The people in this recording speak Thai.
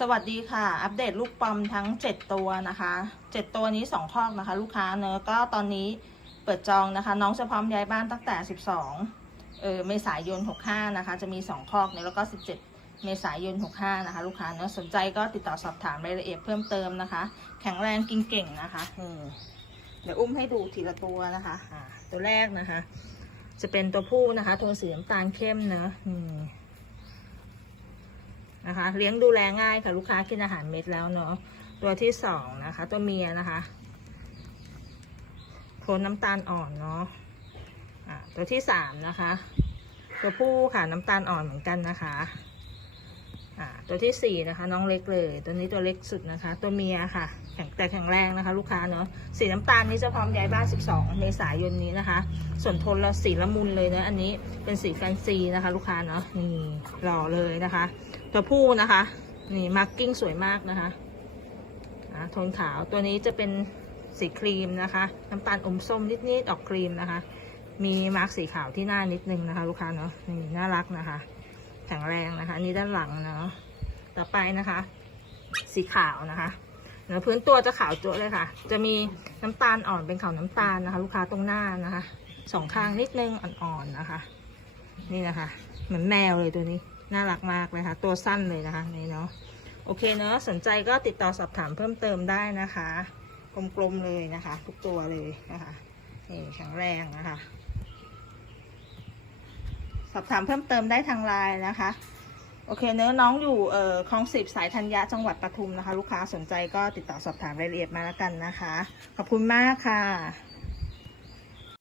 สวัสดีค่ะ อัปเดตลูกปอมทั้ง 7 ตัวนะคะ 7 ตัวนี้ 2 คอกนะคะ ลูกค้าเนอะก็ตอนนี้เปิดจองนะคะ น้องจะพร้อมย้ายบ้านตั้งแต่ 12เออเมษายน 65 นะคะ จะมี 2 คอกเนอะแล้วก็ 17 เมษายน 65 นะคะ ลูกค้าเนอะสนใจก็ติดต่อสอบถามรายละเอียดเพิ่มเติมนะคะ แข็งแรงกินเก่งนะคะนี่เดี๋ยวอุ้มให้ดูทีละตัวนะคะอ่าตัวแรกนะคะ จะเป็นตัวผู้นะคะโทนสีน้ำตาลเข้มเนอะนี่ นะคะ เลี้ยงดูแลง่ายค่ะลูกค้ากินอาหารเม็ดแล้วเนาะตัวที่สองนะคะ ตัวเมียนะคะโทนน้ำตาลอ่อนเนาะะตัวที่สามนะคะ ตัวผู้ค่ะน้ำตาลอ่อนเหมือนกันนะคะะตัวที่สี่นะคะ น้องเล็กเลย ตัวนี้ตัวเล็กสุดนะคะ ตัวเมียค่ะ แข็งแต่แข็งแรงนะคะ ลูกค้าเนาะสีน้ำตาลนี้จะพร้อมย้ายบ้าน 12 เมษายนนี้นะคะ ส่วนทนเราสีละมุนเลยนะอันนี้เป็นสีแฟนซีนะคะ ลูกค้าเนาะนี่หล่อเลยนะคะ ตัวผู้นะคะ นี่มาร์กกิ้งสวยมากนะคะอะโทนขาวตัวนี้จะเป็นสีครีมนะคะ น้ำตาลอมส้มนิดๆออกครีมนะคะ มีมาร์กสีขาวที่หน้านิดนึงนะคะ ลูกค้าเนาะนี่น่ารักนะคะแข็งแรงนะคะนนี้ด้านหลังเนาะต่อไปนะคะ สีขาวนะคะเนื้อพื้นตัวจะขาวจั๊วเลยค่ะ จะมีน้ำตาลอ่อนเป็นขาวน้ำตาลนะคะ ลูกค้าตรงหน้านะคะสองข้างนิดนึงอ่อนๆนะคะ นี่นะคะ เหมือนแมวเลยตัวนี้ น่ารักมากเลยค่ะ ตัวสั้นเลยนะคะนี่เนาะโอเคเนาะสนใจก็ติดต่อสอบถามเพิ่มเติมได้นะคะกลมๆเลยนะคะ ทุกตัวเลยนะคะนี่แข็งแรงนะคะ สอบถามเพิ่มเติมได้ทางไลน์นะคะโอเคเนื้อน้องอยู่เอ่อคลองสิบสายธัญญะจังหวัดปทุมนะคะ ลูกค้าสนใจก็ติดต่อสอบถามรายละเอียดมาแล้วกันนะคะ ขอบคุณมากค่ะ